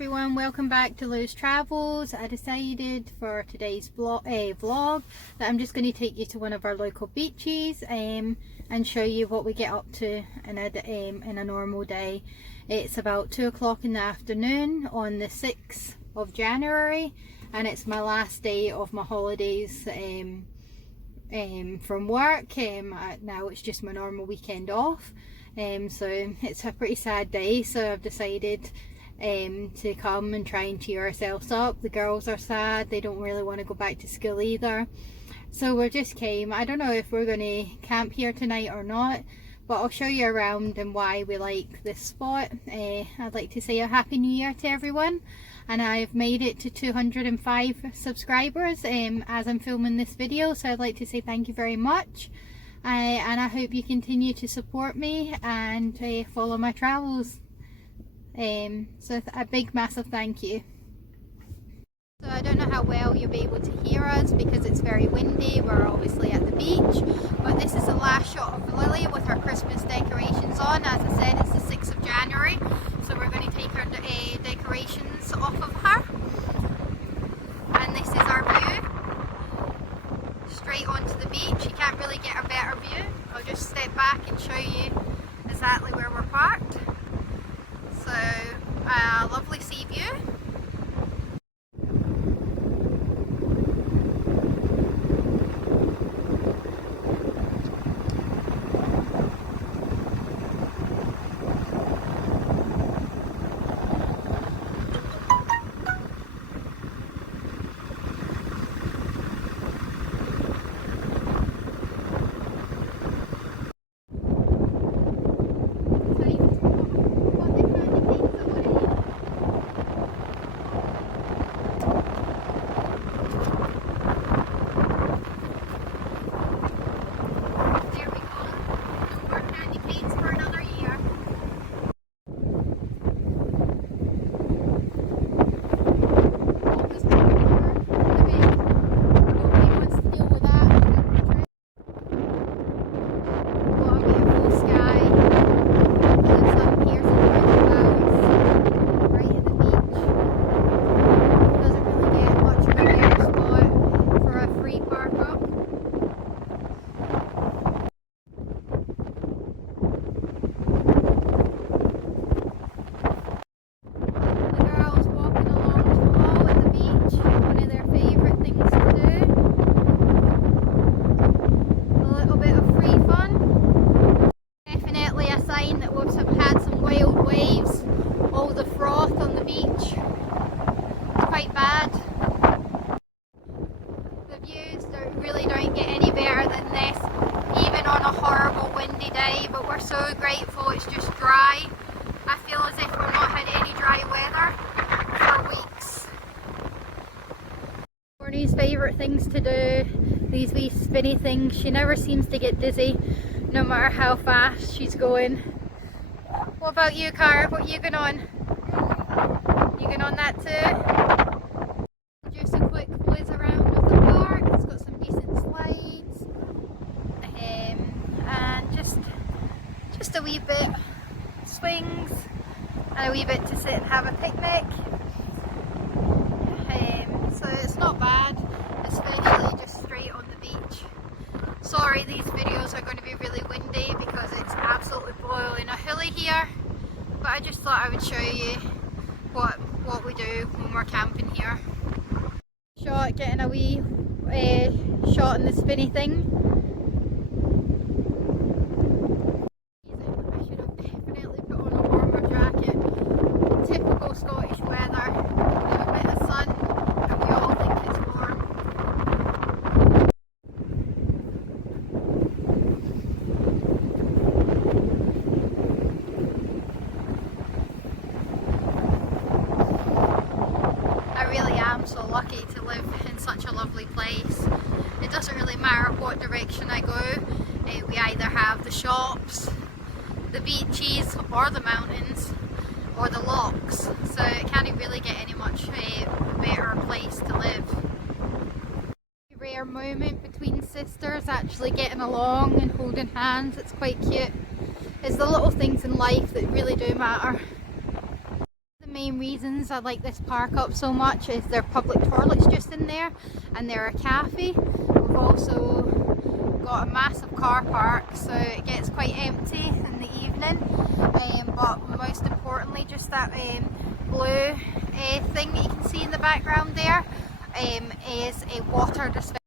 everyone, welcome back to Lou's Travels. I decided for today's vlog that I'm just going to take you to one of our local beaches and show you what we get up to in a normal day. It's about 2 o'clock in the afternoon on the 6th of January, and it's my last day of my holidays from work. Now it's just my normal weekend off, so it's a pretty sad day, so I've decided to come and try and cheer ourselves up. The girls are sad, they don't really want to go back to school either, so we just came. I don't know if we're going to camp here tonight or not, but I'll show you around and why we like this spot. I'd like to say a happy new year to everyone, and I've made it to 205 subscribers as I'm filming this video, so I'd like to say thank you very much, and I hope you continue to support me and follow my travels. So a big massive thank you. So I don't know how well you'll be able to hear us because it's very windy. We're obviously at the beach, but this is the last shot of Lily with her Christmas decorations on. As I said, it's the 6th of January, so we're going to take her decorations off of her. And this is our view straight onto the beach. You can't really get a better view. I'll just step back and show you exactly where we're parked. So a lovely sea view. But we're so grateful it's just dry. I feel as if we've not had any dry weather for weeks. Courtney's favourite things to do, these wee spinny things. She never seems to get dizzy no matter how fast she's going. What about you, Cara? What are you going on? You going on that too? Just a quick whiz around of the park. It's got some decent slides. And just a wee bit swings and a wee bit to sit and have a picnic. So it's not bad, especially just straight on the beach. Sorry, these videos are going to be really windy because it's absolutely boiling a hoolie here, but I just thought I would show you what we do when we're camping here. Getting a wee shot in the spinny thing. Scottish weather, a bit of sun, and we all think it's warm. I really am so lucky to live in such a lovely place. It doesn't really matter what direction I go, we either have the shops, the beaches, or the mountains, or the locks, so it can't really get any much better place to live. A rare moment between sisters actually getting along and holding hands, it's quite cute. It's the little things in life that really do matter. The main reasons I like this park up so much is their public toilets just in there, and they're a cafe. We've also got a massive car park, so it gets quite empty in the evening, but most importantly just that blue thing that you can see in the background there is a water dispenser.